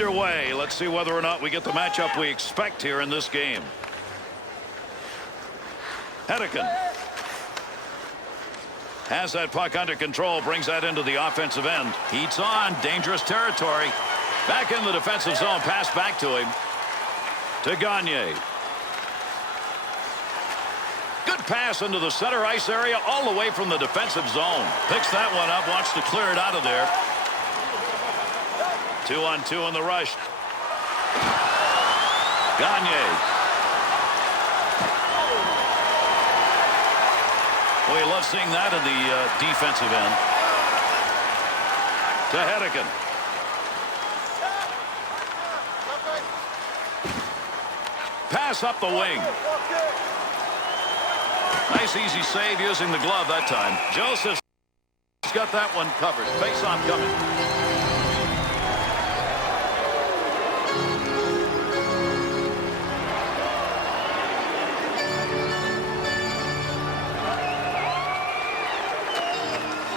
underway. Let's see whether or not we get the matchup we expect here in this game. Hedeken has that puck under control, brings that into the offensive end. Heats on, dangerous territory. Back in the defensive zone, pass back to him. To Gagner. Good pass into the center ice area, all the way from the defensive zone. Picks that one up, wants to clear it out of there. 2-on-2 in the rush. Gagner. We love seeing that in the defensive end. To Hedeken. Pass up the wing. Nice easy save using the glove that time. Joseph's got that one covered. Face-off coming.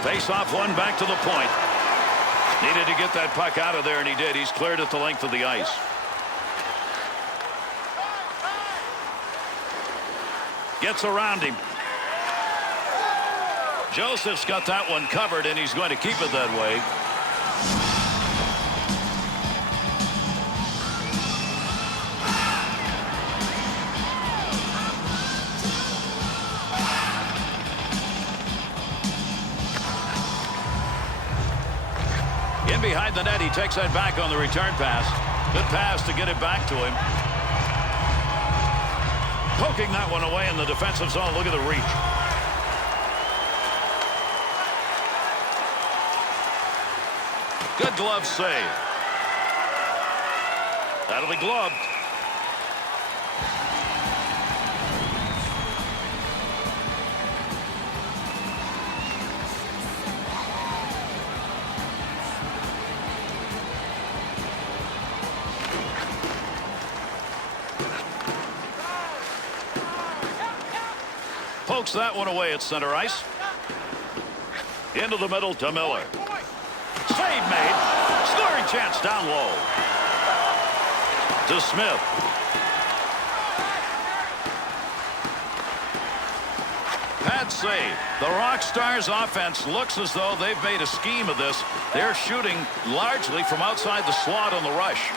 Face-off one back to the point. Needed to get that puck out of there, and he did. He's cleared at the length of the ice. Gets around him. Joseph's got that one covered, and he's going to keep it that way. In behind the net, he takes that back on the return pass. Good pass to get it back to him. Poking that one away in the defensive zone. Look at the reach. Good glove save. That'll be gloved. Pokes that one away at center ice. Into the middle to Miller. Save made. Scoring chance down low. To Smith. Pad save. The Rock Stars offense looks as though they've made a scheme of this. They're shooting largely from outside the slot on the rush.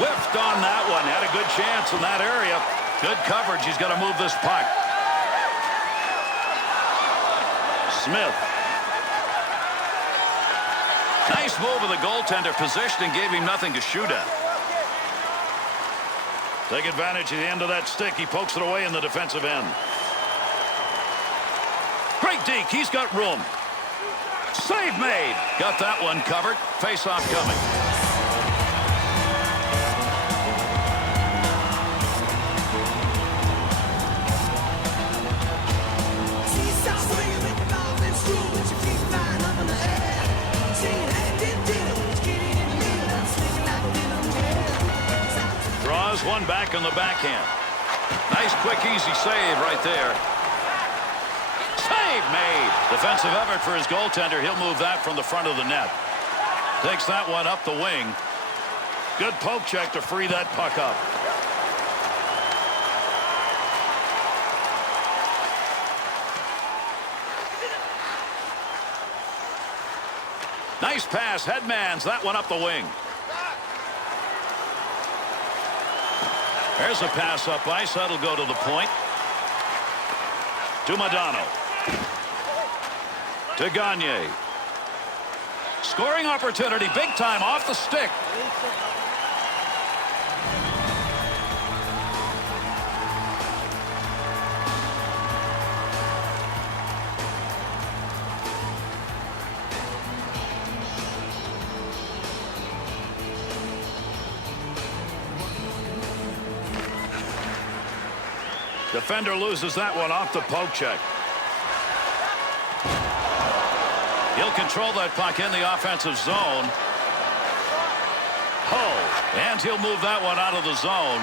Whiffed on that one. Had a good chance in that area. Good coverage. He's got to move this puck. Smith. Nice move of the goaltender. Positioning gave him nothing to shoot at. Take advantage of the end of that stick. He pokes it away in the defensive end. Great deke. He's got room. Save made. Got that one covered. Face-off coming. Draws one back on the backhand. Nice, quick, easy save right there. Save made. Defensive effort for his goaltender. He'll move that from the front of the net. Takes that one up the wing. Good poke check to free that puck up. Nice pass. Headmans that one up the wing. There's a pass up ice. That'll go to the point. To Modano. To Gagner. Scoring opportunity. Big time off the stick. Defender loses that one off the poke check. He'll control that puck in the offensive zone. And he'll move that one out of the zone.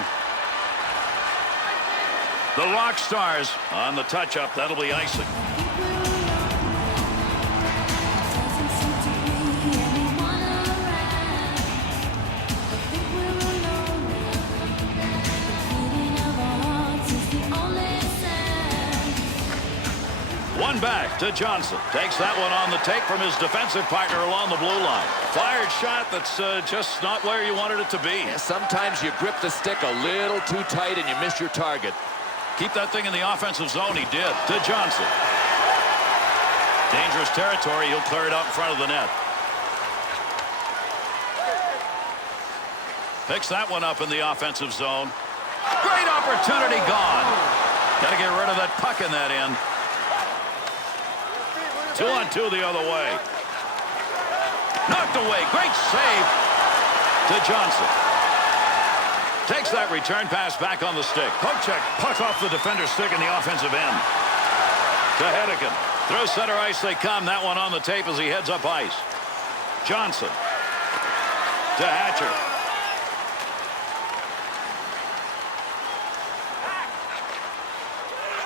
The Rock Stars on the touch-up. That'll be icing. One back to Johnson. Takes that one on the take from his defensive partner along the blue line. Fired shot that's just not where you wanted it to be. Yeah, sometimes you grip the stick a little too tight and you miss your target. Keep that thing in the offensive zone. He did. To Johnson. Dangerous territory. He'll clear it out in front of the net. Picks that one up in the offensive zone. Great opportunity gone. Got to get rid of that puck in that end. 2-on-2 the other way. Knocked away. Great save to Johnson. Takes that return pass back on the stick. Poke check. Puck off the defender's stick in the offensive end. To Hedican. Through center ice they come. That one on the tape as he heads up ice. Johnson. To Hatcher.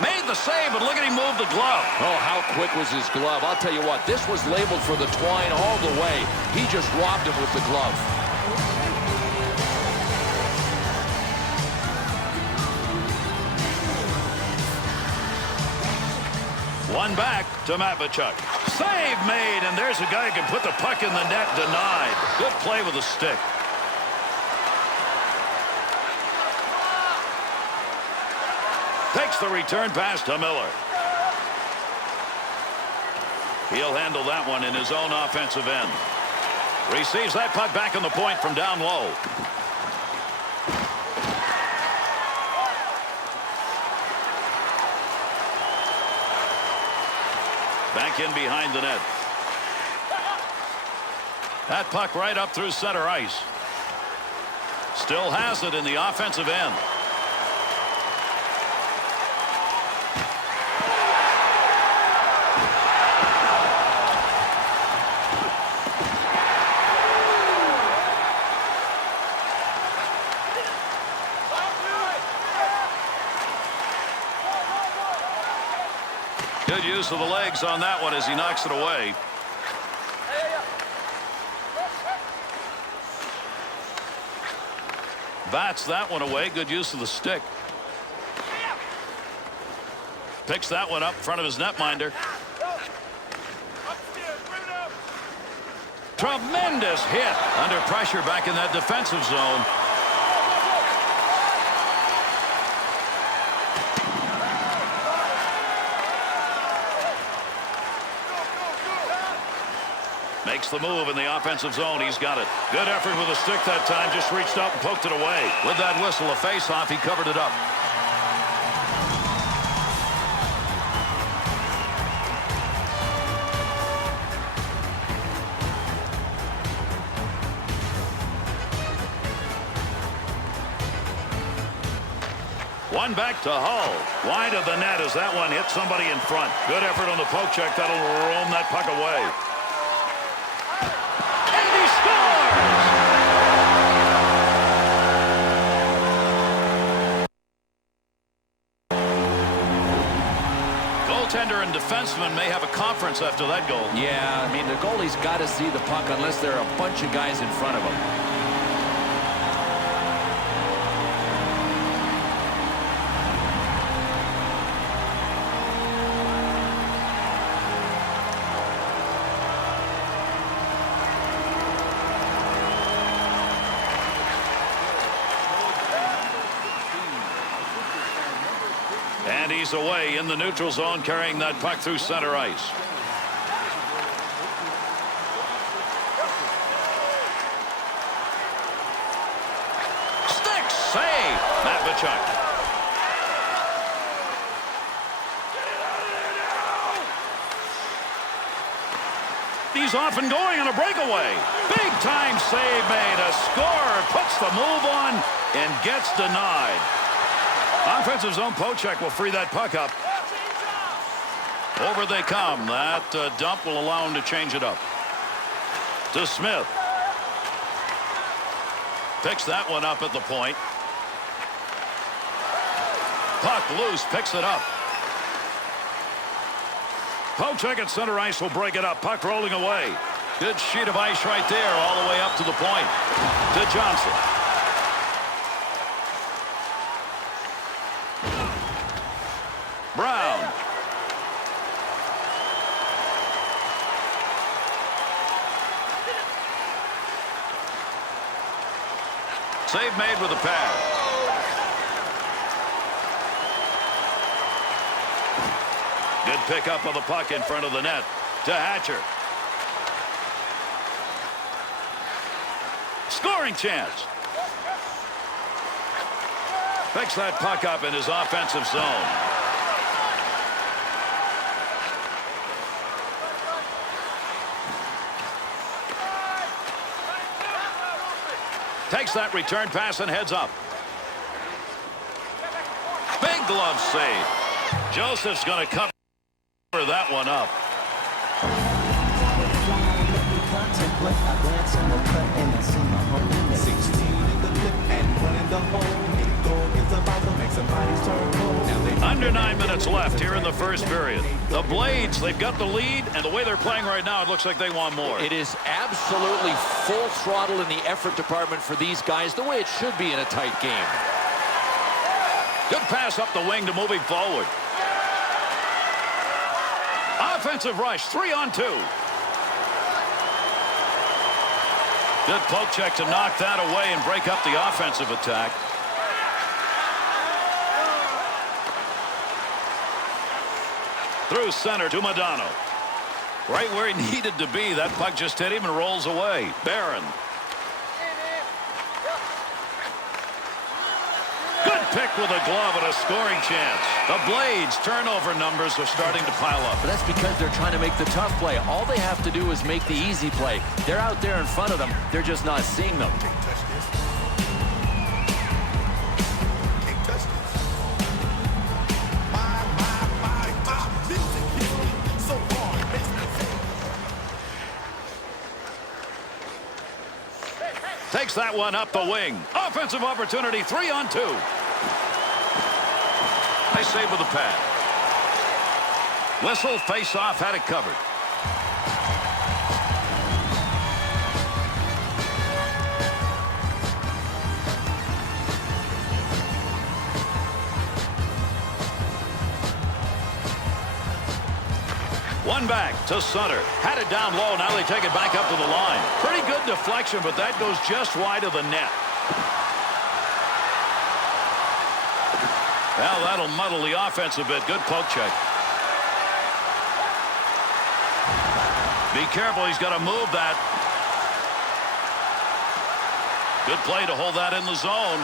Made the save, but look at him move the glove. Oh, how quick was his glove. I'll tell you what, this was labeled for the twine all the way. He just robbed him with the glove. One back to Matvichuk. Save made, and there's a guy who can put the puck in the net. Denied. Good play with the stick. Takes the return pass to Miller. He'll handle that one in his own offensive end. Receives that puck back on the point from down low. Back in behind the net. That puck right up through center ice. Still has it in the offensive end. Good use of the legs on that one as he knocks it away. Bats that one away. Good use of the stick. Picks that one up in front of his netminder. Tremendous hit under pressure back in that defensive zone. Makes the move in the offensive zone. He's got it. Good effort with the stick that time. Just reached out and poked it away. With that whistle, a face-off, he covered it up. One back to Hull. Wide of the net as that one hit somebody in front. Good effort on the poke check. That'll roam that puck away. Goaltender and defenseman may have a conference after that goal. Yeah, I mean, the goalie's got to see the puck unless there are a bunch of guys in front of him. And he's away in the neutral zone, carrying that puck through center ice. Stick save. Matvichuk. He's off and going on a breakaway. Big time save made. A scorer puts the move on and gets denied. Offensive zone poke check will free that puck up. Over they come. That dump will allow him to change it up. To Smith. Picks that one up at the point. Puck loose. Picks it up. Poke check at center ice will break it up. Puck rolling away. Good sheet of ice right there all the way up to the point. To Johnson. Brown. Save made with the pad. Good pickup of the puck in front of the net to Hatcher. Scoring chance. Picks that puck up in his offensive zone. Takes that return pass and heads up. Big glove save. Joseph's going to cover that one up. Under 9 minutes left here in the first period. The Blades, they've got the lead, and the way they're playing right now, it looks like they want more. It is absolutely full throttle in the effort department for these guys, the way it should be in a tight game. Good pass up the wing to move him forward. Offensive rush, 3-on-2. Good poke check to knock that away and break up the offensive attack. Through center to Modano. Right where he needed to be. That puck just hit him and rolls away. Barron. Good pick with a glove and a scoring chance. The Blades' turnover numbers are starting to pile up. But that's because they're trying to make the tough play. All they have to do is make the easy play. They're out there in front of them. They're just not seeing them. Takes that one up the wing. Offensive opportunity, 3-on-2. Nice save with the pad. Whistle, face off, had it covered. One back to Sutter. Had it down low. Now they take it back up to the line. Pretty good deflection, but that goes just wide of the net. Well, that'll muddle the offense a bit. Good poke check. Be careful. He's got to move that. Good play to hold that in the zone.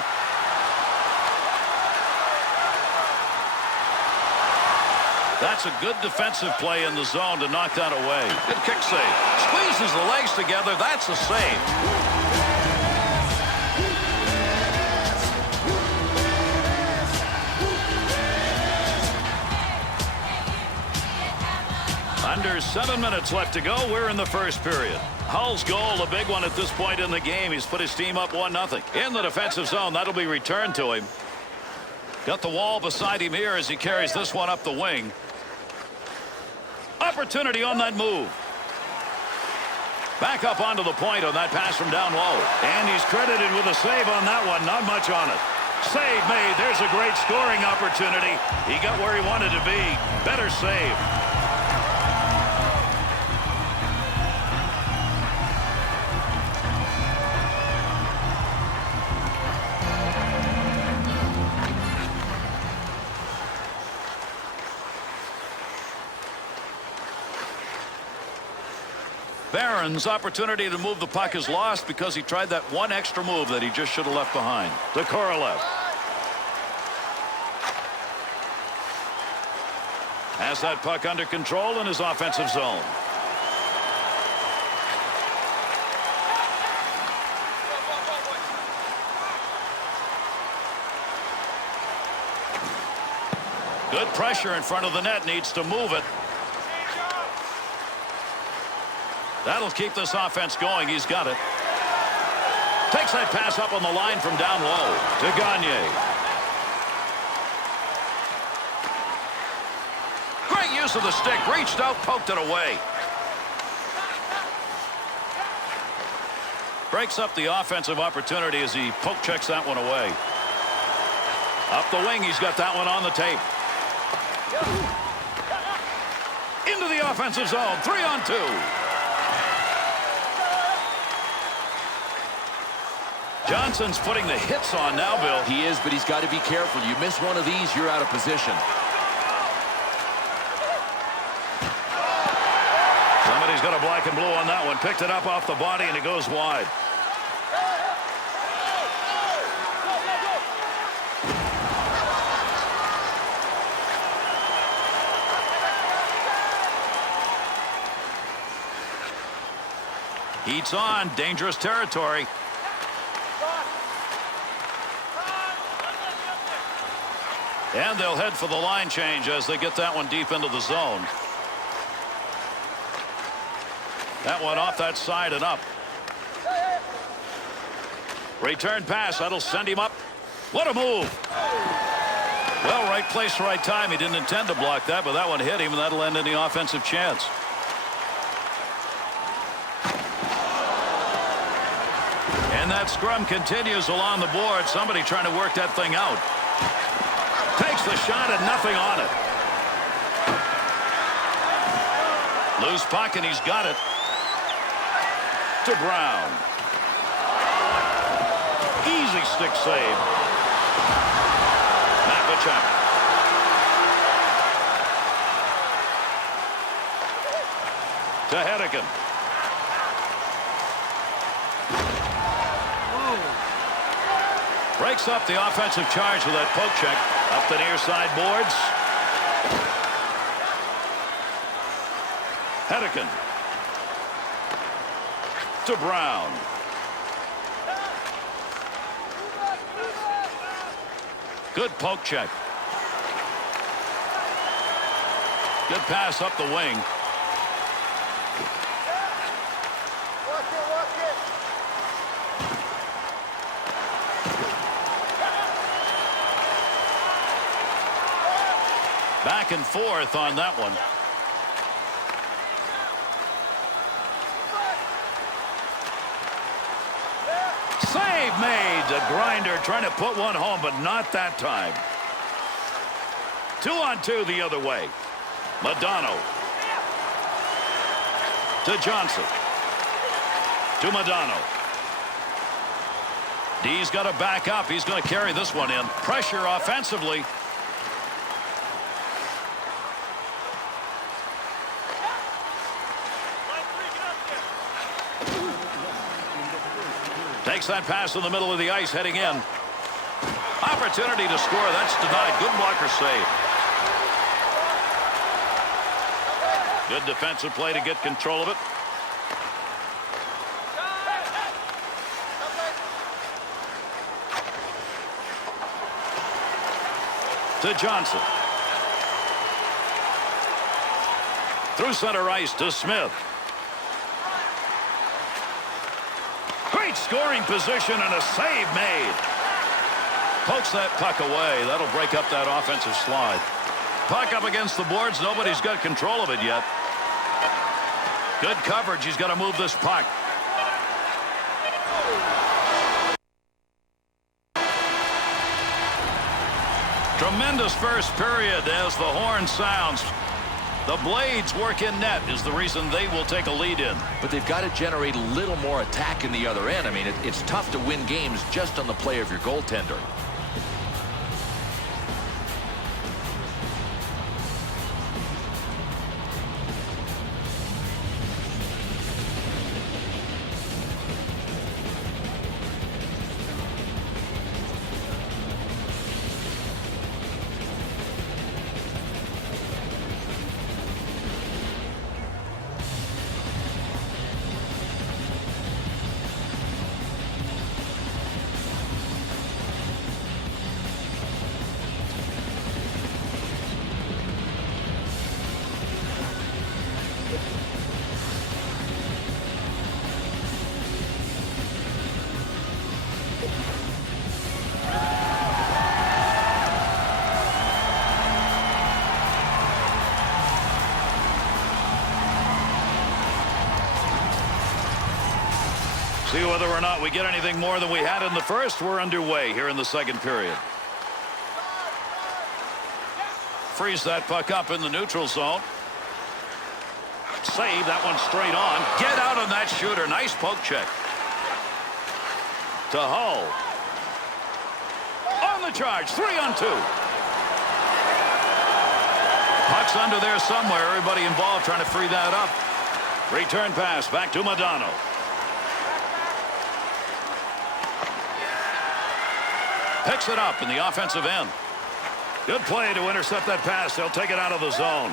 That's a good defensive play in the zone to knock that away. Good kick save. Squeezes the legs together. That's a save. Under 7 minutes left to go. We're in the first period. Hull's goal, a big one at this point in the game. He's put his team up 1-0. In the defensive zone, that'll be returned to him. Got the wall beside him here as he carries this one up the wing. Opportunity on that move. Back up onto the point on that pass from down low. And he's credited with a save on that one. Not much on it. Save made. There's a great scoring opportunity. He got where he wanted to be. Better save. Barron's opportunity to move the puck is lost because he tried that one extra move that he just should have left behind. To Korolev. Has that puck under control in his offensive zone. Good pressure in front of the net. Needs to move it. That'll keep this offense going. He's got it. Takes that pass up on the line from down low to Gagne. Great use of the stick. Reached out, poked it away. Breaks up the offensive opportunity as he poke checks that one away. Up the wing, he's got that one on the tape. Into the offensive zone. 3-on-2. Johnson's putting the hits on now, Bill. He is, but he's got to be careful. You miss one of these, you're out of position. Somebody's got a black and blue on that one. Picked it up off the body, and it goes wide. Heat's on. Dangerous territory. And they'll head for the line change as they get that one deep into the zone. That one off that side and up. Return pass. That'll send him up. What a move. Well, right place, right time. He didn't intend to block that, but that one hit him, and that'll end any offensive chance. And that scrum continues along the board. Somebody trying to work that thing out. Takes the shot and nothing on it. Loose puck, and he's got it. To Brown. Easy stick save. McPhee. To Hedican. Breaks up the offensive charge with that poke check. Up the near side boards. Hedican. To Brown. Good poke check. Good pass up the wing. Back and forth on that one. Save made. The grinder trying to put one home, but not that time. 2-on-2 the other way. Modano. To Johnson. To Modano. D's got to back up. He's going to carry this one in. Pressure offensively. Takes that pass in the middle of the ice, heading in. Opportunity to score. That's denied. Good blocker save. Good defensive play to get control of it. To Johnson. Through center ice to Smith. Great scoring position and a save made. Pokes that puck away. That'll break up that offensive slide. Puck up against the boards. Nobody's got control of it yet. Good coverage. He's got to move this puck. Tremendous first period as the horn sounds. The Blades work in net is the reason they will take a lead in. But they've got to generate a little more attack in the other end. I mean, it's tough to win games just on the play of your goaltender. See whether or not we get anything more than we had in the first. We're underway here in the second period. Freeze that puck up in the neutral zone. Save that one straight on. Get out on that shooter. Nice poke check. To Hull. On the charge, 3-on-2. Puck's under there somewhere. Everybody involved trying to free that up. Return pass back to Modano. Picks it up in the offensive end. Good play to intercept that pass. They'll take it out of the zone.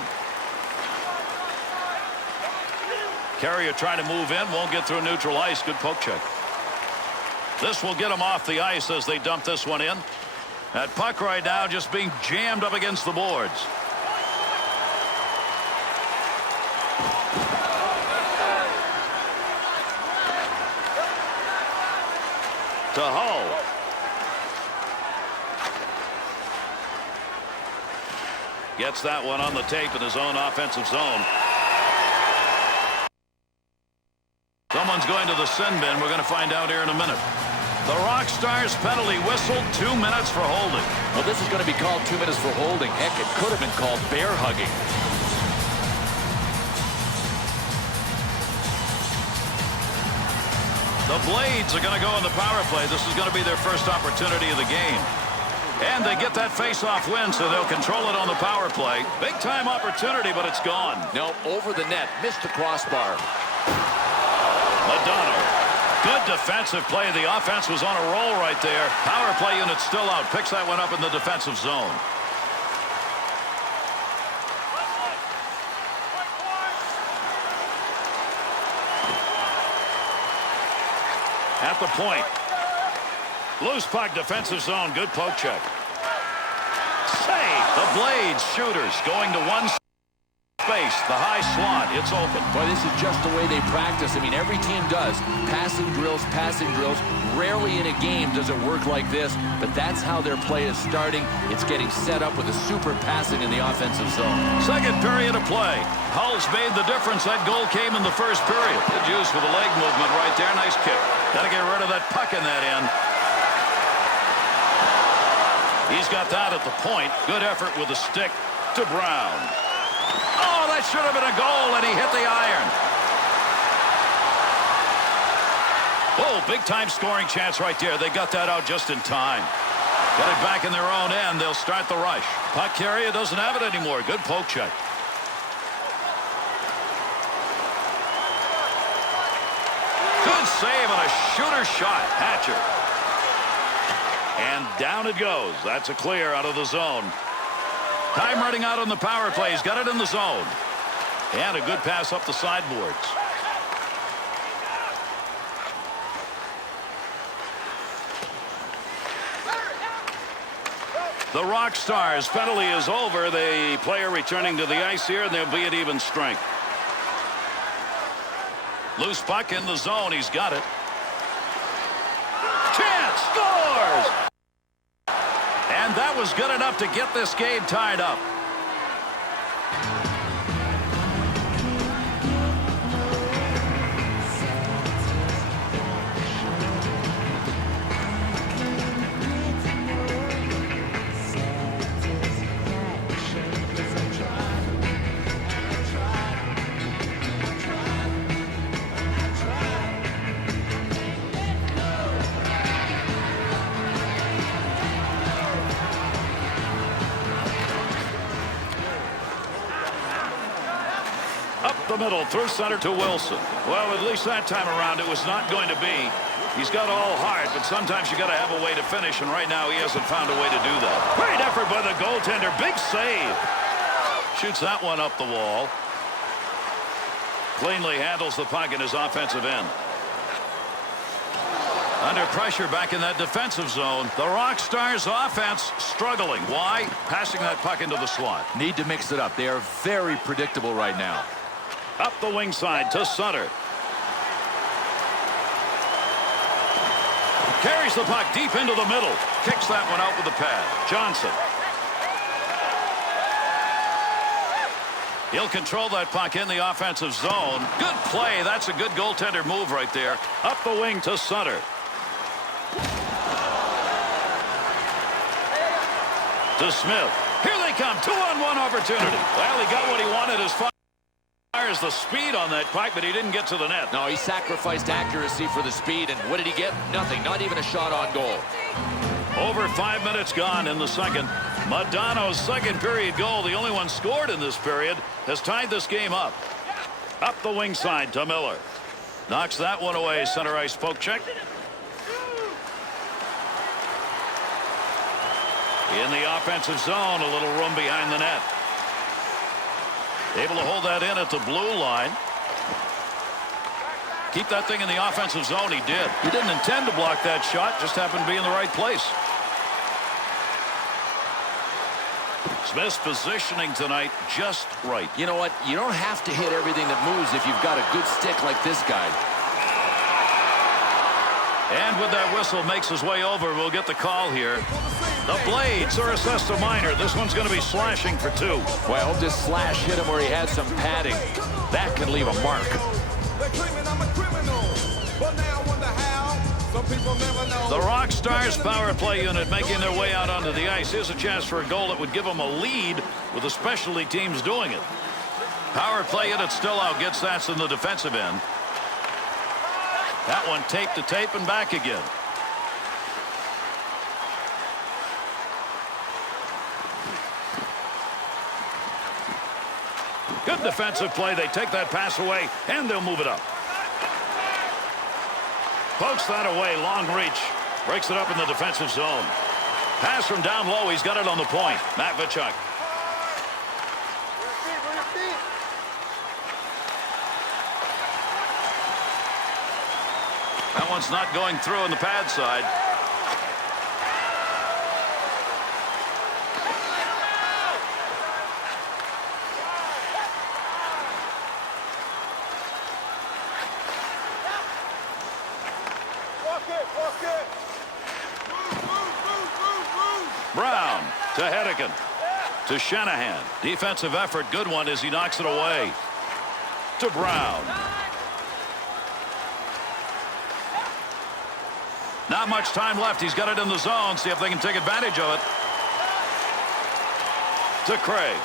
Carrier trying to move in. Won't get through neutral ice. Good poke check. This will get them off the ice as they dump this one in. That puck right now just being jammed up against the boards. To Hull. Gets that one on the tape in his own offensive zone. Someone's going to the sin bin. We're going to find out here in a minute. The Rock Stars penalty whistle, 2 minutes for holding. Well, this is going to be called 2 minutes for holding. Heck, it could have been called bear hugging. The Blades are going to go in the power play. This is going to be their first opportunity of the game. And they get that face-off win, so they'll control it on the power play. Big-time opportunity, but it's gone. No, over the net. Missed the crossbar. Modano. Good defensive play. The offense was on a roll right there. Power play unit still out. Picks that one up in the defensive zone. At the point. Loose puck, defensive zone. Good poke check. Save. The Blades shooters going to one space. The high slot. It's open. Boy, this is just the way they practice. I mean, every team does. Passing drills, passing drills. Rarely in a game does it work like this, but that's how their play is starting. It's getting set up with a super passing in the offensive zone. Second period of play. Hull's made the difference. That goal came in the first period. Good use for the leg movement right there. Nice kick. Got to get rid of that puck in that end. He's got that at the point. Good effort with the stick to Brown. Oh, that should have been a goal, and he hit the iron. Oh, big-time scoring chance right there. They got that out just in time. Got it back in their own end. They'll start the rush. Puck carrier doesn't have it anymore. Good poke check. Good save on a shooter shot. Hatcher. And down it goes. That's a clear out of the zone. Time running out on the power play. He's got it in the zone. And a good pass up the sideboards. The Rock Stars penalty is over. The player returning to the ice here, and they'll be at even strength. Loose puck in the zone. He's got it. Chance scores! And that was good enough to get this game tied up. The middle through center to Wilson. Well, at least that time around it was not going to be. He's got all heart, but sometimes you got to have a way to finish, and right now he hasn't found a way to do that. Great effort by the goaltender. Big save. Shoots that one up the wall. Cleanly handles the puck in his offensive end. Under pressure back in that defensive zone. The Rock Stars offense struggling. Why? Passing that puck into the slot. Need to mix it up. They are very predictable right now. Up the wing side to Sutter. Carries the puck deep into the middle. Kicks that one out with the pad. Johnson. He'll control that puck in the offensive zone. Good play. That's a good goaltender move right there. Up the wing to Sutter. To Smith. Here they come. 2-on-1 opportunity. Well, he got what he wanted as far admires the speed on that puck, but he didn't get to the net. No, he sacrificed accuracy for the speed, and what did he get? Nothing, not even a shot on goal. Over 5 minutes gone in the second. Modano's second period goal, the only one scored in this period, has tied this game up. Up the wing side to Miller. Knocks that one away. Center ice poke check. In the offensive zone, a little room behind the net. Able to hold that in at the blue line. Keep that thing in the offensive zone. He did. He didn't intend to block that shot. Just happened to be in the right place. Smith's positioning tonight just right. You know what? You don't have to hit everything that moves if you've got a good stick like this guy. And with that whistle makes his way over, we'll get the call here. The Blades are assessed a minor. This one's going to be slashing for 2. Well, I hope this slash hit him where he had some padding. That could leave a mark. The Rock Stars power play unit making their way out onto the ice. Here's a chance for a goal that would give them a lead with the specialty teams doing it. Power play unit still out. Gets that in the defensive end. That one tape to tape and back again. Good defensive play. They take that pass away, and they'll move it up. Pokes that away. Long reach. Breaks it up in the defensive zone. Pass from down low. He's got it on the point. McPhee. That one's not going through on the pad side. Brown to Hedican. To Shanahan. Defensive effort. Good one as he knocks it away. To Brown. Not much time left. He's got it in the zone. See if they can take advantage of it. To Craig.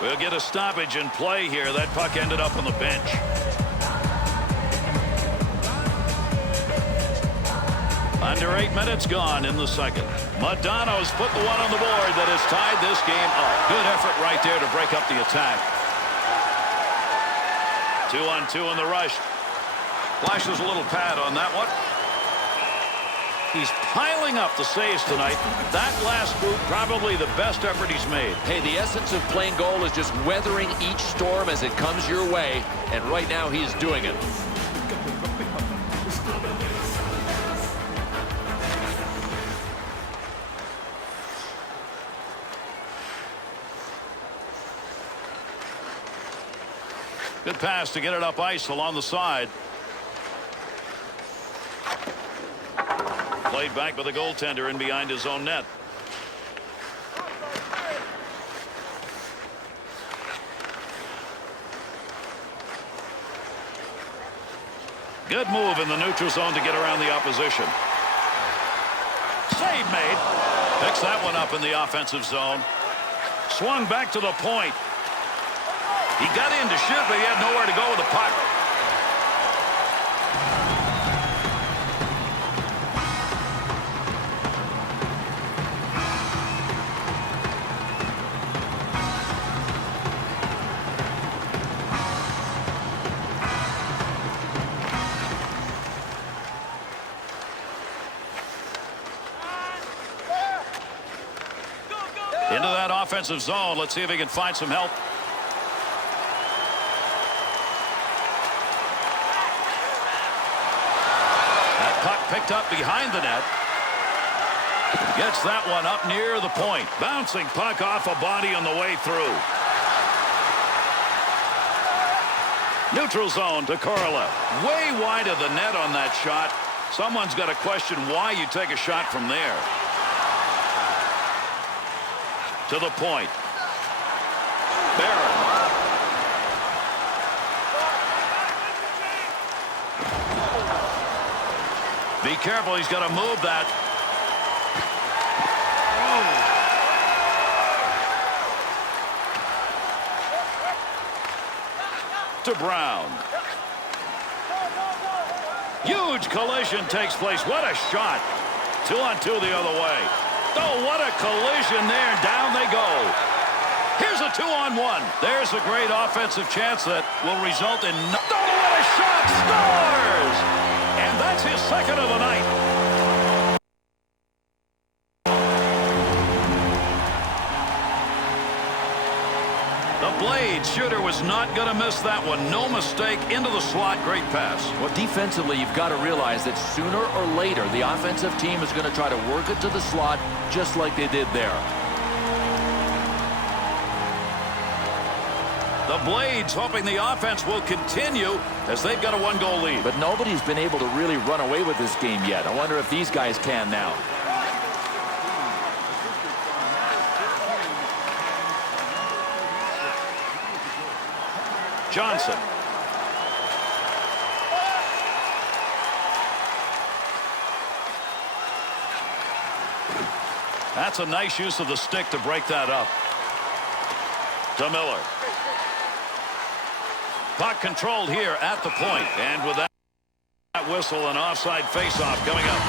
We'll get a stoppage in play here. That puck ended up on the bench. Under 8 minutes gone in the second. Modano's put the one on the board that has tied this game up. Good effort right there to break up the attack. 2-on-2 in the rush. Flashes a little pad on that one. He's piling up the saves tonight. That last group, probably the best effort he's made. Hey, the essence of playing goal is just weathering each storm as it comes your way, and right now he's doing it. Good pass to get it up ice along the side. Played back by the goaltender in behind his own net. Good move in the neutral zone to get around the opposition. Save made. Picks that one up in the offensive zone. Swung back to the point. He got in to shoot, but he had nowhere to go with the puck. Into that offensive zone. Let's see if he can find some help. That puck picked up behind the net. Gets that one up near the point. Bouncing puck off a body on the way through. Neutral zone to Korolev. Way wide of the net on that shot. Someone's got to question why you take a shot from there. To the point. Barron. careful. He's got to move that. To Brown. Huge collision takes place. What a shot. 2-on-2 the other way. Oh, what a collision there. Down they go. Here's a 2-on-1. There's a great offensive chance that will result in... Oh, what a shot! Scores! And that's his second of the night. The blade shooter was not going to miss that one. No mistake. Into the slot. Great pass. Well, defensively, you've got to realize that sooner or later, the offensive team is going to try to work it to the slot just like they did there. The Blades hoping the offense will continue as they've got a one-goal lead. But nobody's been able to really run away with this game yet. I wonder if these guys can now. Johnson. That's a nice use of the stick to break that up. To Miller. Puck controlled here at the point. And with that whistle, an offside faceoff coming up.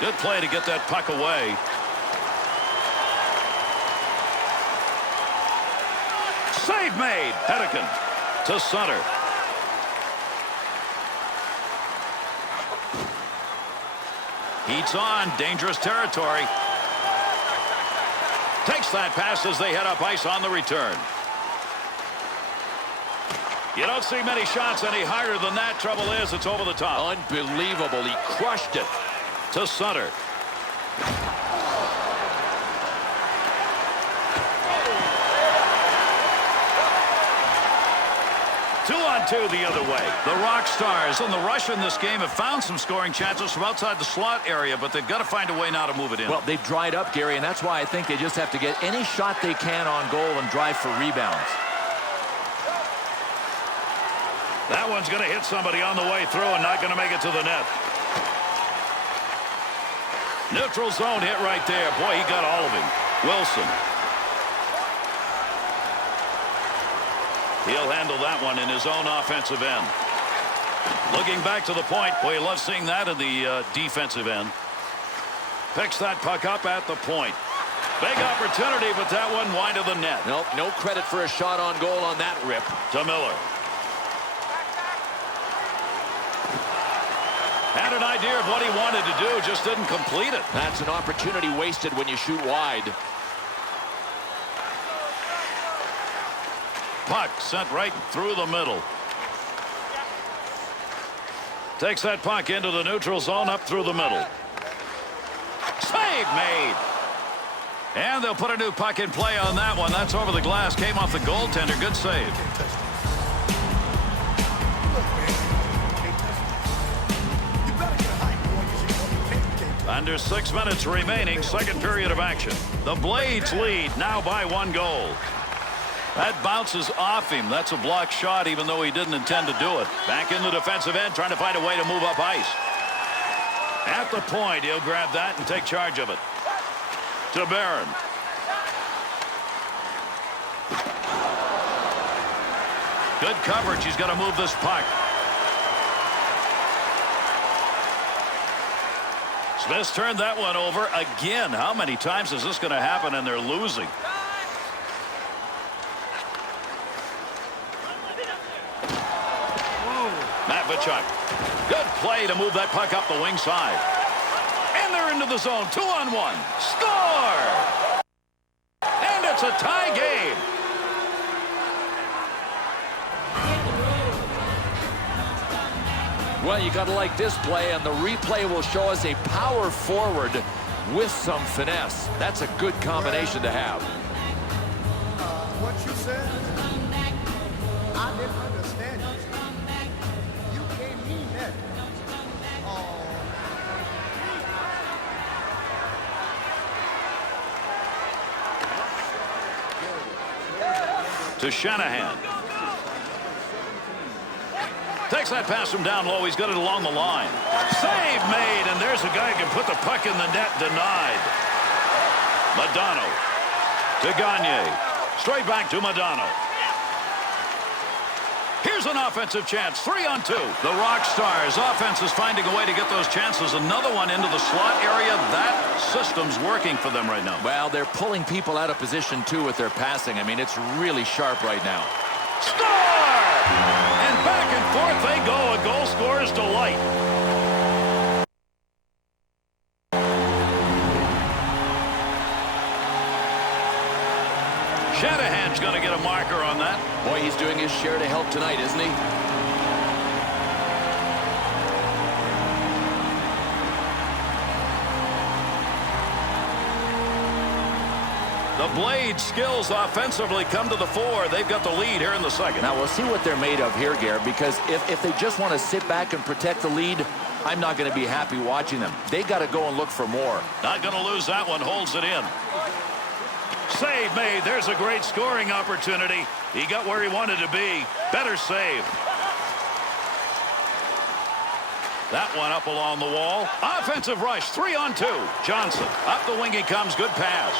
Good play to get that puck away. Save made. Hedican to center. Heats on. Dangerous territory. Takes that pass as they head up ice on the return. You don't see many shots any harder than that. Trouble is, it's over the top. Unbelievable. He crushed it. To Sutter. 2-on-2 the other way. The Rock Stars and the rush in this game have found some scoring chances from outside the slot area, but they've got to find a way now to move it in. Well, they've dried up, Gary, and that's why I think they just have to get any shot they can on goal and drive for rebounds. That one's going to hit somebody on the way through and not going to make it to the net. Neutral zone hit right there. Boy, he got all of him. Wilson. He'll handle that one in his own offensive end. Looking back to the point. Boy, you love seeing that in the defensive end. Picks that puck up at the point. Big opportunity, but that one wide of the net. Nope, no credit for a shot on goal on that rip. To Miller. Had an idea of what he wanted to do, just didn't complete it. That's an opportunity wasted when you shoot wide. Puck sent right through the middle. Takes that puck into the neutral zone up through the middle. Save made. And they'll put a new puck in play on that one. That's over the glass. Came off the goaltender. Good save. Under 6 minutes remaining, second period of action. The Blades lead now by 1 goal. That bounces off him. That's a blocked shot, even though he didn't intend to do it. Back in the defensive end, trying to find a way to move up ice. At the point, he'll grab that and take charge of it. To Barron. Good coverage. He's got to move this puck. Smith's turned that one over again. How many times is this going to happen and they're losing? Good play to move that puck up the wing side. And they're into the zone. 2-on-1. Score! And it's a tie game. Well, you got to like this play, and the replay will show us a power forward with some finesse. That's a good combination to have. What you said, I didn't understand it. to Shanahan. Takes that pass from down low. He's got it along the line. Save made, and there's a guy who can put the puck in the net. Denied. Modano to Janney. Straight back to Modano. Here's an offensive chance. 3-on-2. The Rock Stars offense is finding a way to get those chances. Another one into the slot area. That system's working for them right now. Well, they're pulling people out of position, too, with their passing. I mean, it's really sharp right now. Score! And back and forth they go. A goal scorer's delight. Shanahan's going to get a marker on that. Boy, he's doing his share to help tonight, isn't he? The Blades' skills offensively come to the fore. They've got the lead here in the second. Now, we'll see what they're made of here, Garrett, because if they just want to sit back and protect the lead, I'm not going to be happy watching them. They got to go and look for more. Not going to lose that one. Holds it in. Save made. There's a great scoring opportunity. He got where he wanted to be. Better save. That one up along the wall. Offensive rush. 3-on-2. Johnson. Up the wing he comes. Good pass.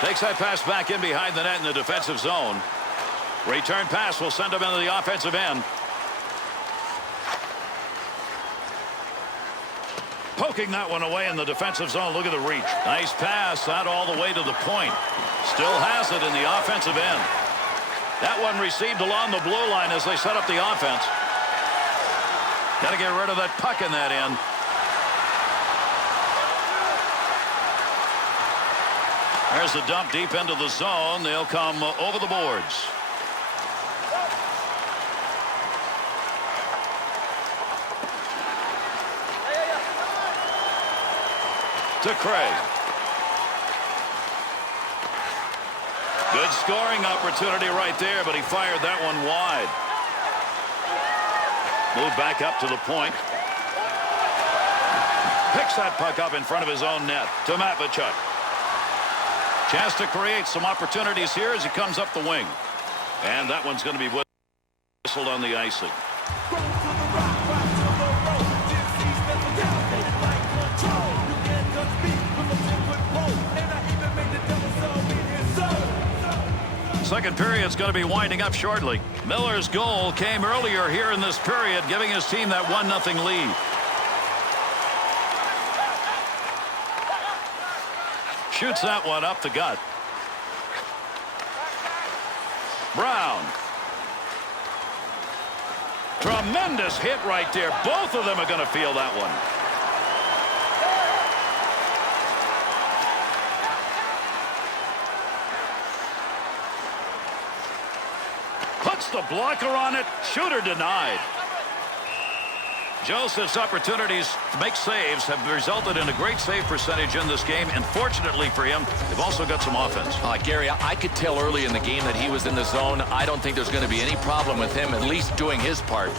Takes that pass back in behind the net in the defensive zone. Return pass will send him into the offensive end. Poking that one away in the defensive zone. Look at the reach. Nice pass out all the way to the point. Still has it in the offensive end. That one received along the blue line as they set up the offense. Got to get rid of that puck in that end. There's a dump deep into the zone. They'll come over the boards. To Craig. Good scoring opportunity right there, but he fired that one wide. Move back up to the point. Picks that puck up in front of his own net to McPhee. Chance to create some opportunities here as he comes up the wing. And that one's going to be whistled on the icing. Second period's going to be winding up shortly. Miller's goal came earlier here in this period, giving his team that 1-0 lead. Shoots that one up the gut. Brown. Tremendous hit right there. Both of them are going to feel that one. Puts the blocker on it. Shooter denied. Joseph's opportunities to make saves have resulted in a great save percentage in this game, and fortunately for him, they've also got some offense. Gary, I could tell early in the game that he was in the zone. I don't think there's going to be any problem with him at least doing his part.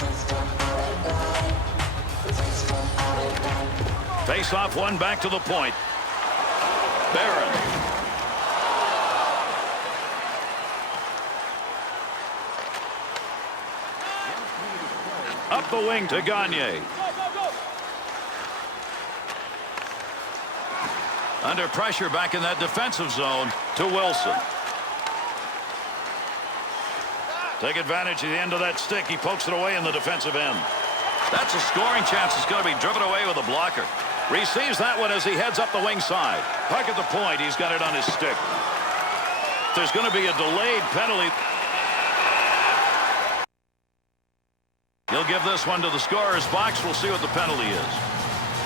Face off one back to the point. Barron. Up the wing to Janney. Under pressure back in that defensive zone to Wilson. Take advantage of the end of that stick. He pokes it away in the defensive end. That's a scoring chance. It's going to be driven away with a blocker. Receives that one as he heads up the wing side. Puck at the point. He's got it on his stick. There's going to be a delayed penalty. He'll give this one to the scorer's box. We'll see what the penalty is.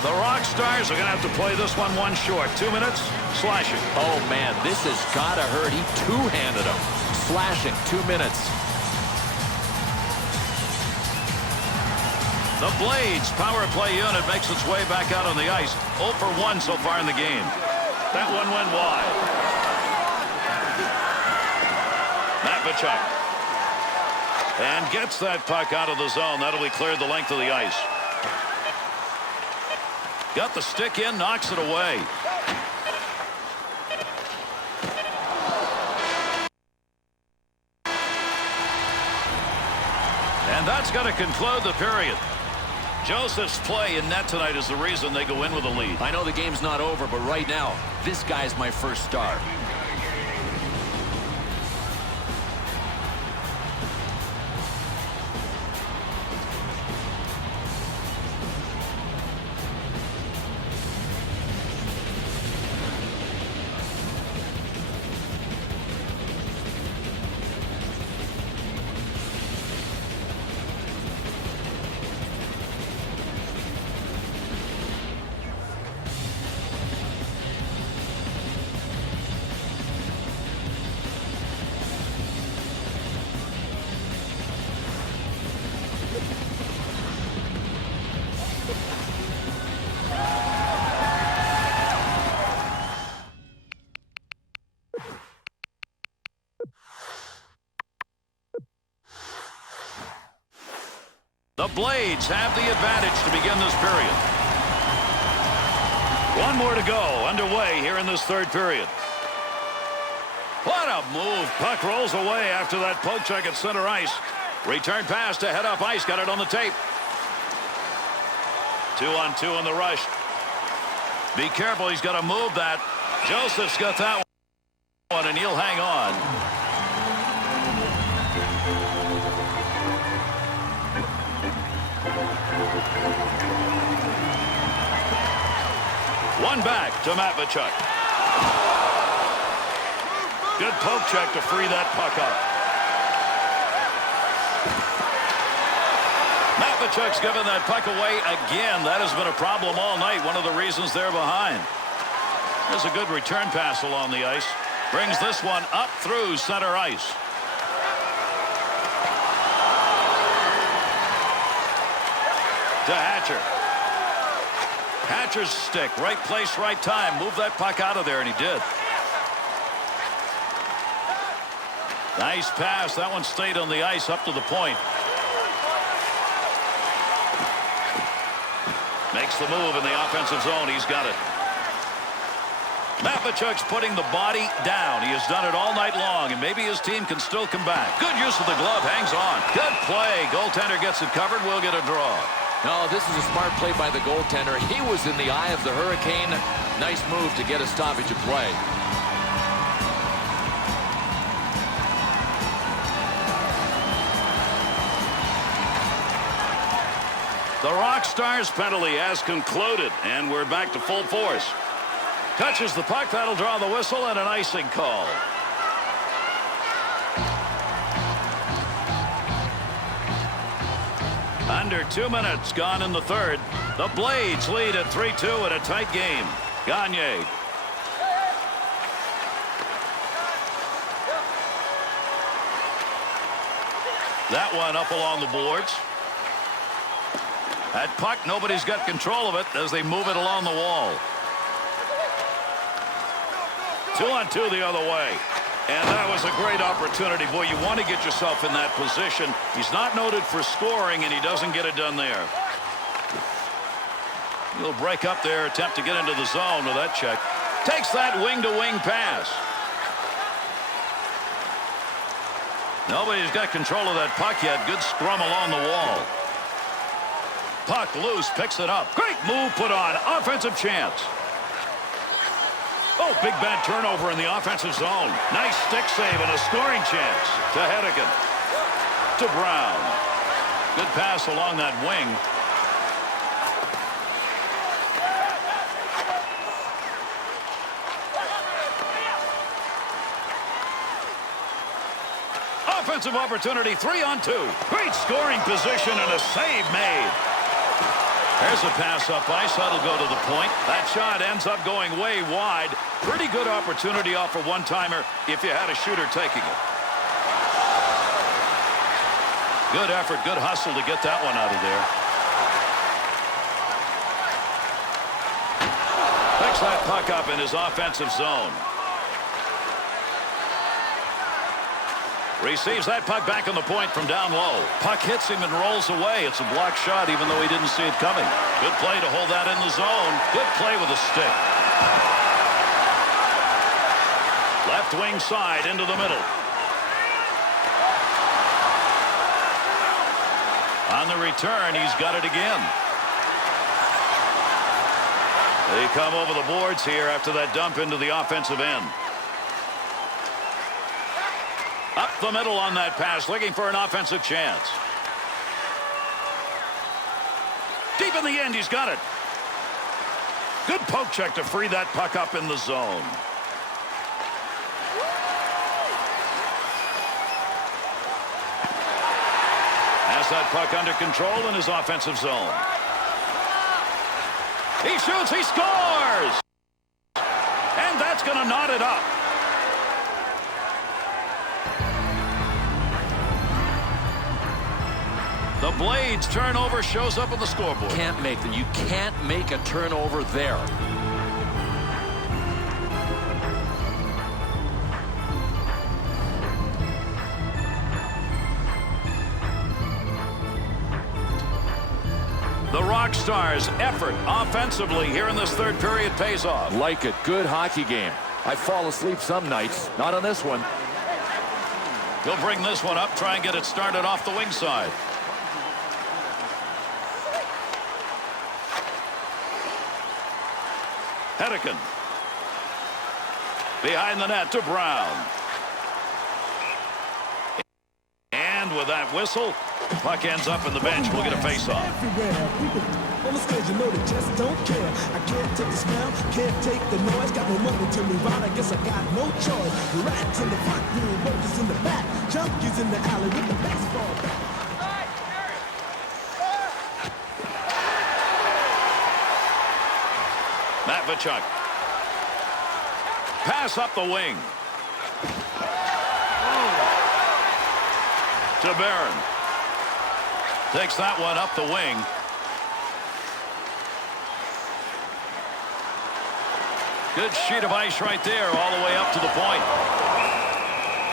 The Rock Stars are going to have to play this one short. 2 minutes, slashing. Oh, man, this has got to hurt. He two-handed him. Slashing, 2 minutes. The Blades power play unit makes its way back out on the ice. 0 for 1 so far in the game. That one went wide. McPhee. And gets that puck out of the zone. That'll be cleared the length of the ice. Got the stick in, knocks it away. going to conclude the period. Joseph's play in net tonight is the reason they go in with a lead. I know the game's not over, but right now, this guy's my first star. The Blades have the advantage to begin this period. One more to go, underway here in this third period. What a move. Puck rolls away after that poke check at center ice. Return pass to head up ice. Got it on the tape. 2-on-2 in the rush. Be careful. He's got to move that. Joseph's got that one, and he'll hang on. One back to McPhee. Good poke check to free that puck up. McPhee's given that puck away again. That has been a problem all night. One of the reasons they're behind. There's a good return pass along the ice. Brings this one up through center ice. To Hatcher. Hatcher's stick. Right place, right time. Move that puck out of there, and he did. Nice pass. That one stayed on the ice up to the point. Makes the move in the offensive zone. He's got it. McPhee's putting the body down. He has done it all night long, and maybe his team can still come back. Good use of the glove. Hangs on. Good play. Goaltender gets it covered. We'll get a draw. No, this is a smart play by the goaltender. He was in the eye of the hurricane. Nice move to get a stoppage of play. The Rock Stars penalty has concluded, and we're back to full force. Touches the puck. That'll draw the whistle and an icing call. Under 2 minutes gone in the third. The Blades lead at 3-2 in a tight game. Janney. That one up along the boards. That puck, nobody's got control of it as they move it along the wall. 2-on-2 the other way. And that was a great opportunity. Boy, you want to get yourself in that position. He's not noted for scoring, and he doesn't get it done there. He'll break up there, attempt to get into the zone with that check. Takes that wing-to-wing pass. Nobody's got control of that puck yet. Good scrum along the wall. Puck loose, picks it up. Great move put on. Offensive chance. Oh, big bad turnover in the offensive zone. Nice stick save and a scoring chance to Hedican. To Brown. Good pass along that wing. Offensive opportunity, 3-on-2. Great scoring position and a save made. There's a pass up ice. That'll go to the point. That shot ends up going way wide. Pretty good opportunity off a one-timer if you had a shooter taking it. Good effort, good hustle to get that one out of there. Picks that puck up in his offensive zone. Receives that puck back on the point from down low. Puck hits him and rolls away. It's a blocked shot even though he didn't see it coming. Good play to hold that in the zone. Good play with a stick. Left wing side into the middle. On the return, he's got it again. They come over the boards here after that dump into the offensive end. Up the middle on that pass, looking for an offensive chance. Deep in the end, he's got it. Good poke check to free that puck up in the zone. Has that puck under control in his offensive zone. He shoots, he scores! And that's going to knot it up. The Blades turnover shows up on the scoreboard. Can't make them. You can't make a turnover there. The Rockstars' effort offensively here in this third period pays off. Like a good hockey game. I fall asleep some nights. Not on this one. He'll bring this one up, try and get it started off the wing side. Hedican. Behind the net to Brown. And with that whistle, puck ends up in the bench. We'll get a face-off. On the stage, you know they just don't care. I can't take the smell, can't take the noise. Got no money to move out, I guess I got no choice. Rats in the front room, workers in the back, junkies in the alley with the baseball bat. Matvechuk. Pass up the wing. To Barron. Takes that one up the wing. Good sheet of ice right there all the way up to the point.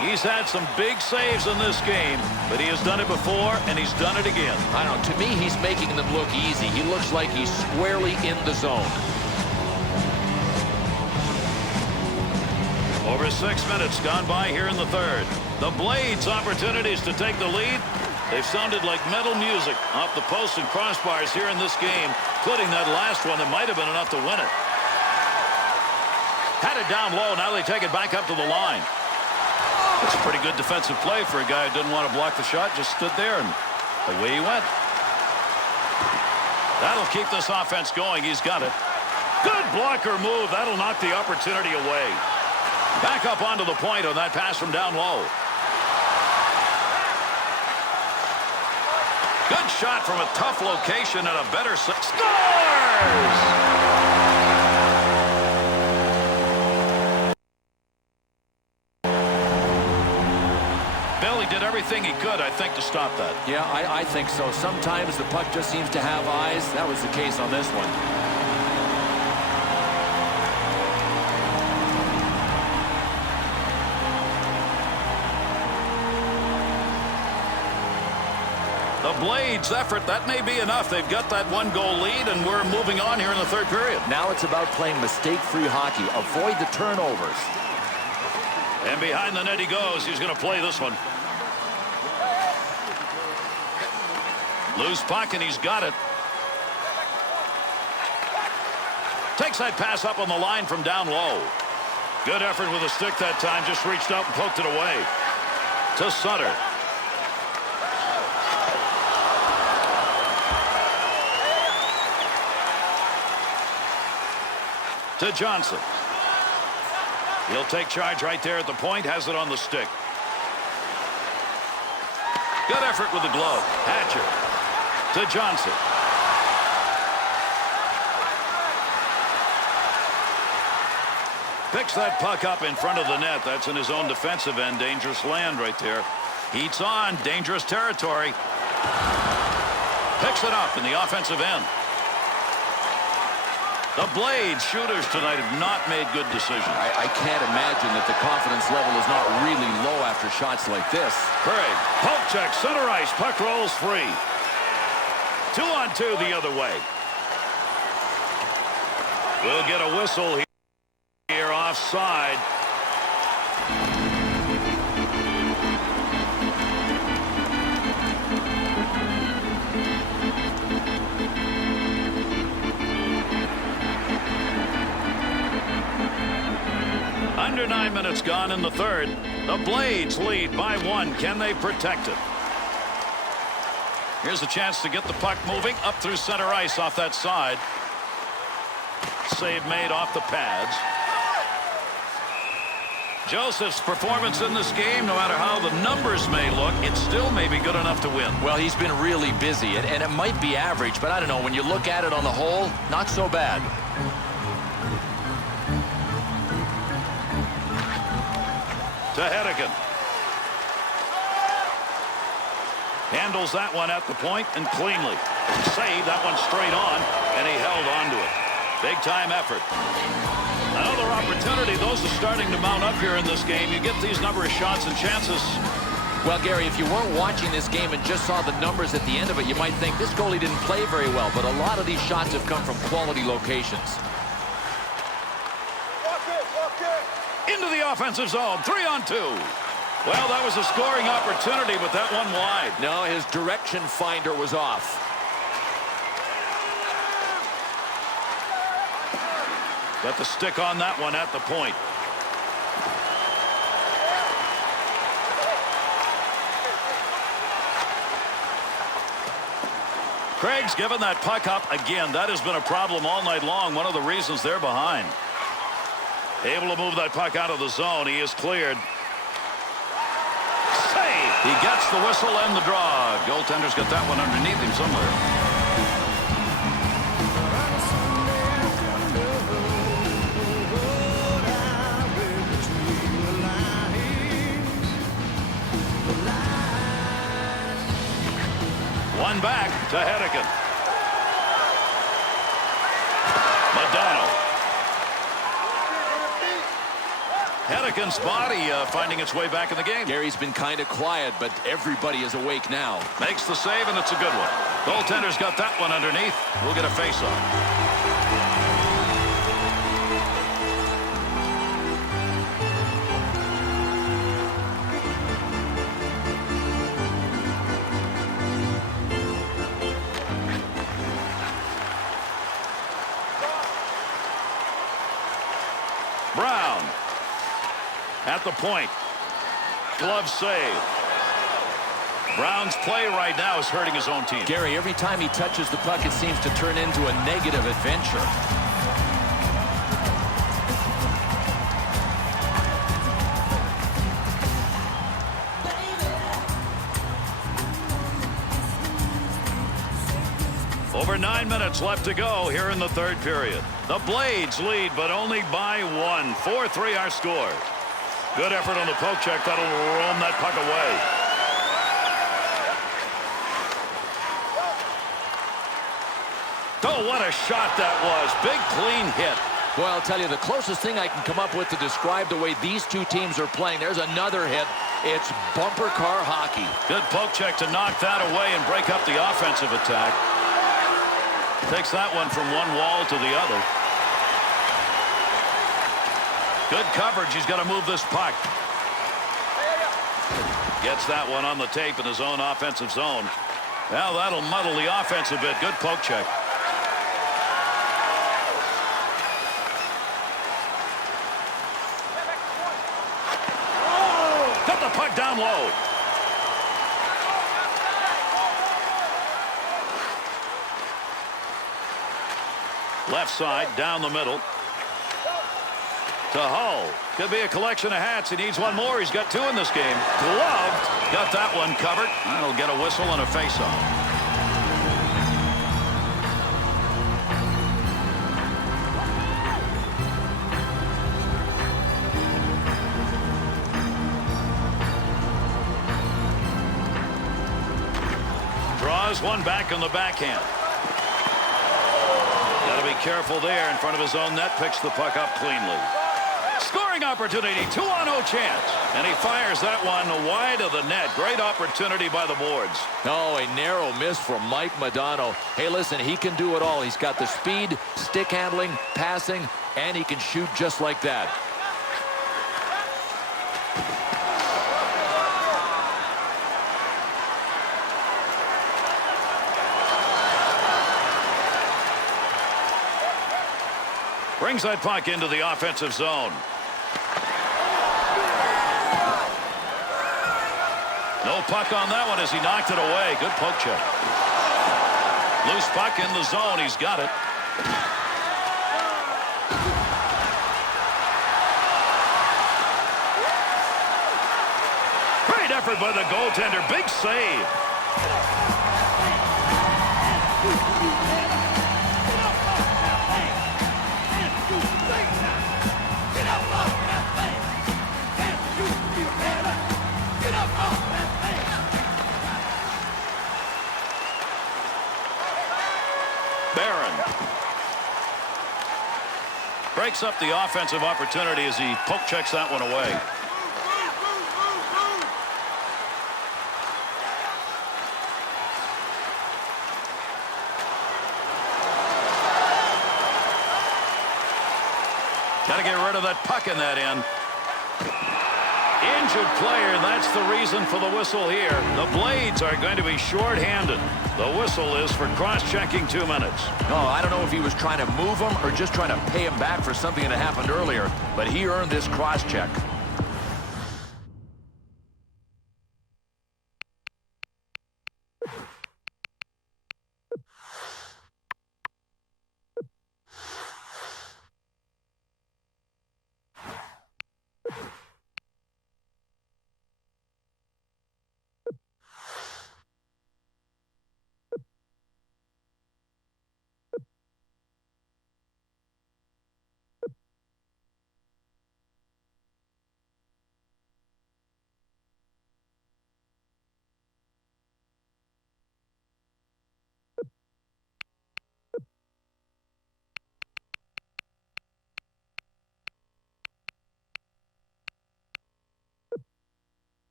He's had some big saves in this game, but he has done it before, and he's done it again. I don't know. To me, he's making them look easy. He looks like he's squarely in the zone. Over 6 minutes gone by here in the third. The Blades' opportunities to take the lead. They've sounded like metal music off the posts and crossbars here in this game, including that last one that might have been enough to win it. Had it down low. Now they take it back up to the line. It's a pretty good defensive play for a guy who didn't want to block the shot. Just stood there, and away he went. That'll keep this offense going. He's got it. Good blocker move. That'll knock the opportunity away. Back up onto the point on that pass from down low. Good shot from a tough location and a better scores! Bill, he did everything he could, I think, to stop that. Yeah, I think so. Sometimes the puck just seems to have eyes. That was the case on this one. The Blades' effort, that may be enough. They've got that one-goal lead, and we're moving on here in the third period. Now it's about playing mistake-free hockey. Avoid the turnovers. And behind the net he goes. He's going to play this one. Loose puck, and he's got it. Takes that pass up on the line from down low. Good effort with a stick that time. Just reached out and poked it away. To Sutter. To Johnson. He'll take charge right there at the point. Has it on the stick. Good effort with the glove. Hatcher. To Johnson. Picks that puck up in front of the net. That's in his own defensive end. Dangerous land right there. Heats on. Dangerous territory. Picks it up in the offensive end. The Blades shooters tonight have not made good decisions. I can't imagine that the confidence level is not really low after shots like this. Craig, poke check, center ice, puck rolls free. 2-on-2 the other way. We'll get a whistle here offside. Under 9 minutes gone in the third. The Blades lead by 1. Can they protect it? Here's a chance to get the puck moving up through center ice off that side. Save made off the pads. Joseph's performance in this game, no matter how the numbers may look, it still may be good enough to win. Well, he's been really busy, and it might be average, but I don't know. When you look at it on the whole, not so bad. To Hedican. Handles that one at the point and cleanly. Saved that one straight on, and he held on to it. Big time effort. Another opportunity. Those are starting to mount up here in this game. You get these number of shots and chances. Well, Gary, if you weren't watching this game and just saw the numbers at the end of it, you might think this goalie didn't play very well, but a lot of these shots have come from quality locations. Into the offensive zone. 3-on-2. Well, that was a scoring opportunity, but that one wide. No, his direction finder was off. Got the stick on that one at the point. Craig's given that puck up again. That has been a problem all night long. One of the reasons they're behind. Able to move that puck out of the zone. He is cleared. Save! He gets the whistle and the draw. Goaltender's got that one underneath him somewhere. One back to Hedican. Modano. Hedican's body finding its way back in the game. Gary's been kind of quiet, but everybody is awake now. Makes the save, and it's a good one. Goaltender's got that one underneath. We'll get a face-off. Brown at the point. Glove save. Brown's play right now is hurting his own team. Gary, every time he touches the puck, it seems to turn into a negative adventure. Over 9 minutes left to go here in the third period. The Blades lead, but only by 1. 4-3 our score. Good effort on the poke check. That'll roam that puck away. Oh, what a shot that was. Big, clean hit. Well, I'll tell you, the closest thing I can come up with to describe the way these two teams are playing, there's another hit. It's bumper car hockey. Good poke check to knock that away and break up the offensive attack. Takes that one from one wall to the other. Good coverage. He's got to move this puck. Gets that one on the tape in his own offensive zone. Well, that'll muddle the offense a bit. Good poke check. Got the puck down low. Left side, down the middle. To Hull. Could be a collection of hats. He needs one more. He's got 2 in this game. Gloved. Got that one covered. That'll get a whistle and a face-off. Draws one back on the backhand. Got to be careful there in front of his own net. Picks the puck up cleanly. Scoring opportunity. 2-on-0 chance. And he fires that one wide of the net. Great opportunity by the boards. Oh, a narrow miss from Mike Modano. Hey, listen, he can do it all. He's got the speed, stick handling, passing, and he can shoot just like that. Brings that puck into the offensive zone. No puck on that one as he knocked it away. Good poke check. Loose puck in the zone. He's got it. Great effort by the goaltender. Big save. Breaks up the offensive opportunity as he poke checks that one away. Got to get rid of that puck in that end. Injured player, that's the reason for the whistle here. The Blades are going to be short-handed. The whistle is for cross-checking 2 minutes. No, I don't know if he was trying to move him or just trying to pay him back for something that happened earlier, but he earned this cross-check.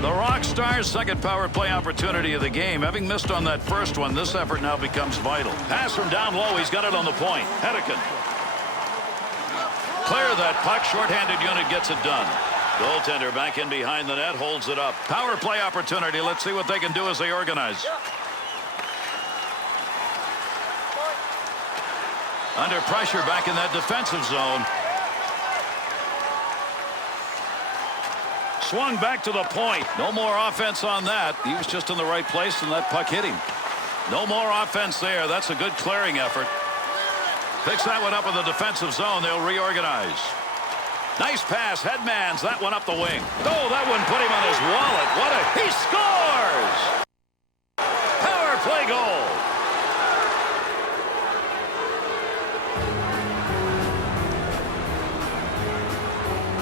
The Rockstars' second power play opportunity of the game. Having missed on that first one, this effort now becomes vital. Pass from down low. He's got it on the point. Hedican. Clear that puck. Short-handed unit gets it done. Goaltender back in behind the net. Holds it up. Power play opportunity. Let's see what they can do as they organize. Under pressure back in that defensive zone. Swung back to the point. No more offense on that. He was just in the right place and that puck hit him. No more offense there. That's a good clearing effort. Picks that one up in the defensive zone. They'll reorganize. Nice pass. Headmans that one up the wing. Oh, that one put him on his wallet. What a... He scores! Power play goal.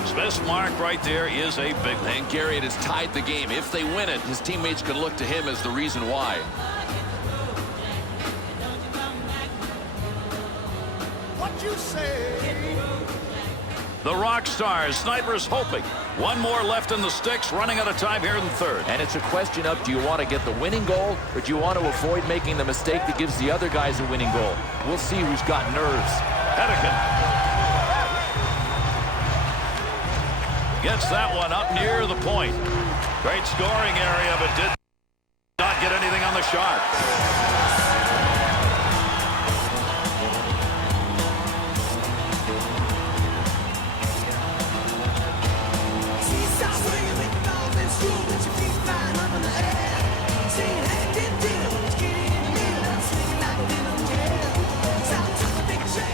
Smith's mark right there is a big one. And Gary, it has tied the game. If they win it, his teammates can look to him as the reason why. What you say? The Rockstars, snipers hoping. One more left in the sticks, running out of time here in the third. And it's a question of, do you want to get the winning goal, or do you want to avoid making the mistake that gives the other guys a winning goal? We'll see who's got nerves. Hedican gets that one up near the point. Great scoring area, but did not get anything on the shot.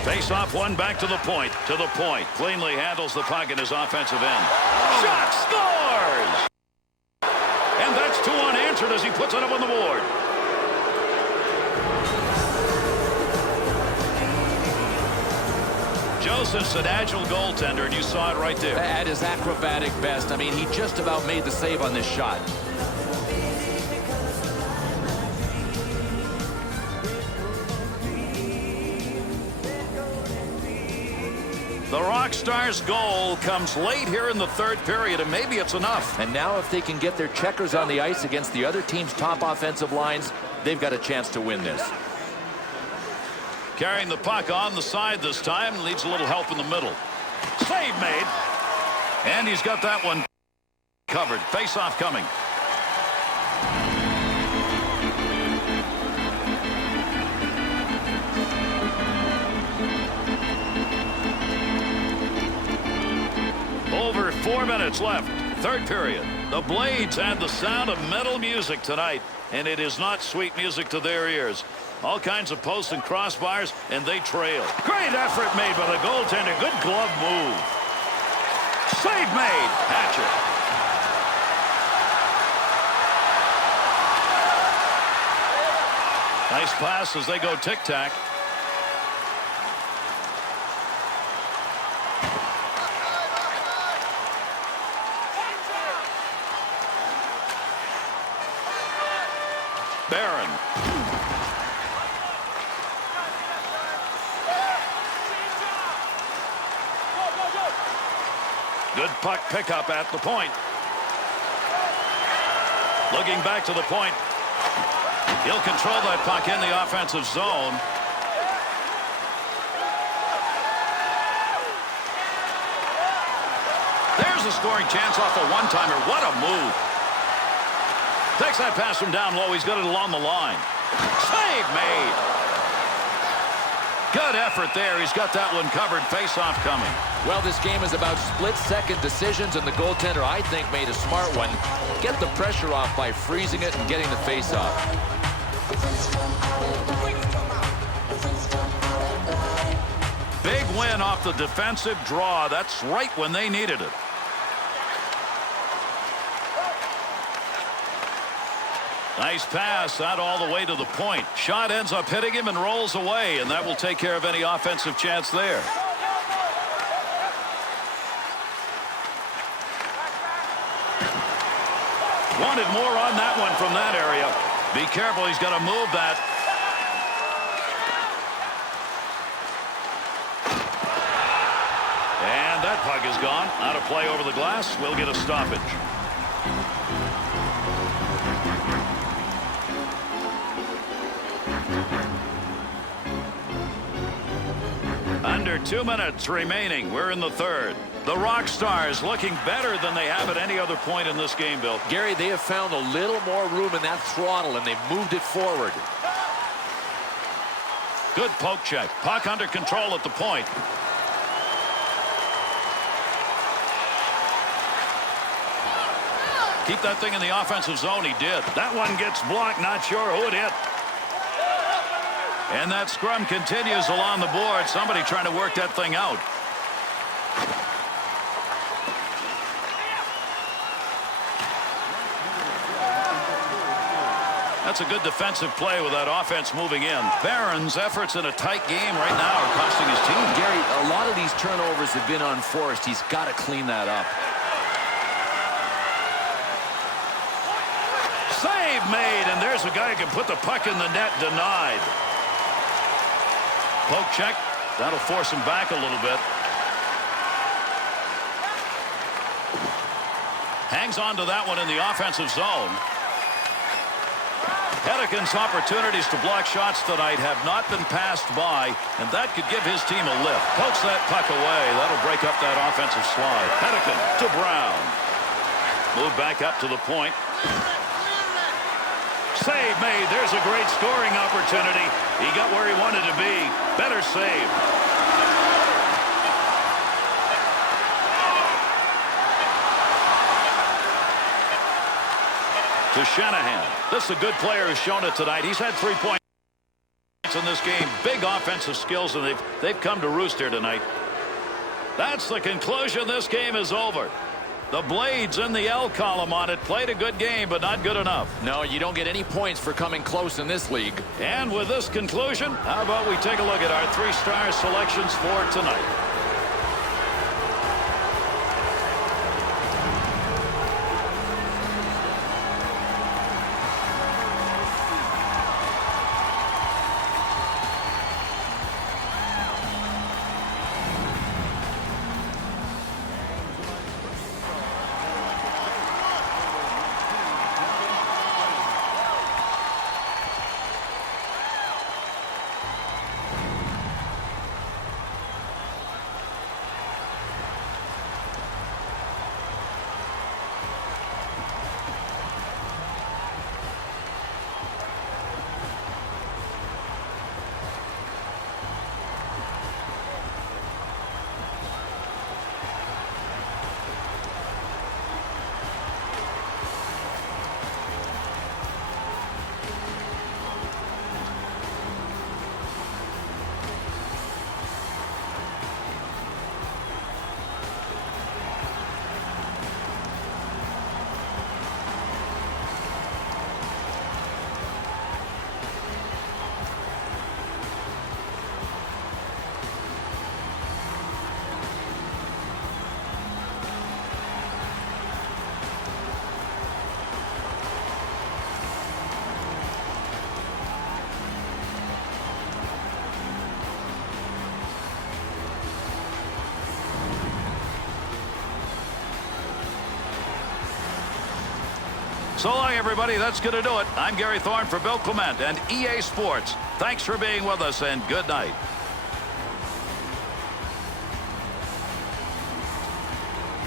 Face off one back to the point. Cleanly handles the puck in his offensive end. Shot scores! And that's two unanswered as he puts it up on the board. Joseph's an agile goaltender, and you saw it right there. At his acrobatic best. I mean, he just about made the save on this shot. The Rockstars' goal comes late here in the third period, and maybe it's enough. And now if they can get their checkers on the ice against the other team's top offensive lines, they've got a chance to win this. Carrying the puck on the side this time, needs a little help in the middle. Save made. And he's got that one covered. Face-off coming. Over 4 minutes left. Third period. The Blades had the sound of metal music tonight, and it is not sweet music to their ears. All kinds of posts and crossbars, and they trail. Great effort made by the goaltender. Good glove move. Save made. Hatcher. Nice pass as they go tic-tac. Barron. Good puck pickup at the point. Looking back to the point. He'll control that puck in the offensive zone. There's a scoring chance off a one-timer. What a move. Takes that pass from down low. He's got it along the line. Save made. Good effort there. He's got that one covered. Face-off coming. Well, this game is about split-second decisions, and the goaltender, I think, made a smart one. Get the pressure off by freezing it and getting the face-off. Big win off the defensive draw. That's right when they needed it. Nice pass out all the way to the point. Shot ends up hitting him and rolls away, and that will take care of any offensive chance there. Wanted more on that one from that area. Be careful, he's got to move that. And that puck is gone. Out of play over the glass. We'll get a stoppage. Under 2 minutes remaining. We're in the third. The Rockstars looking better than they have at any other point in this game, Bill. Gary, they have found a little more room in that throttle, and they've moved it forward. Good poke check. Puck under control at the point. Keep that thing in the offensive zone. He did. That one gets blocked. Not sure who it hit. And that scrum continues along the board. Somebody trying to work that thing out. That's a good defensive play with that offense moving in. Barron's efforts in a tight game right now are costing his team. Gary, a lot of these turnovers have been unforced. He's got to clean that up. Save made, and there's a guy who can put the puck in the net. Denied. Poke check. That'll force him back a little bit. Hangs on to that one in the offensive zone. Hedican's opportunities to block shots tonight have not been passed by, and that could give his team a lift. Pokes that puck away. That'll break up that offensive slide. Hedican to Brown. Move back up to the point. Save made. There's a great scoring opportunity. He got where he wanted to be. Better save. To Shanahan. This is a good player who's shown it tonight. He's had 3 points in this game. Big offensive skills, and they've come to roost here tonight. That's the conclusion. This game is over. The Blades in the L column on it. Played a good game, but not good enough. No, you don't get any points for coming close in this league. And with this conclusion, how about we take a look at our 3-star selections for tonight. So long, everybody. That's going to do it. I'm Gary Thorne for Bill Clement and EA Sports. Thanks for being with us, and good night.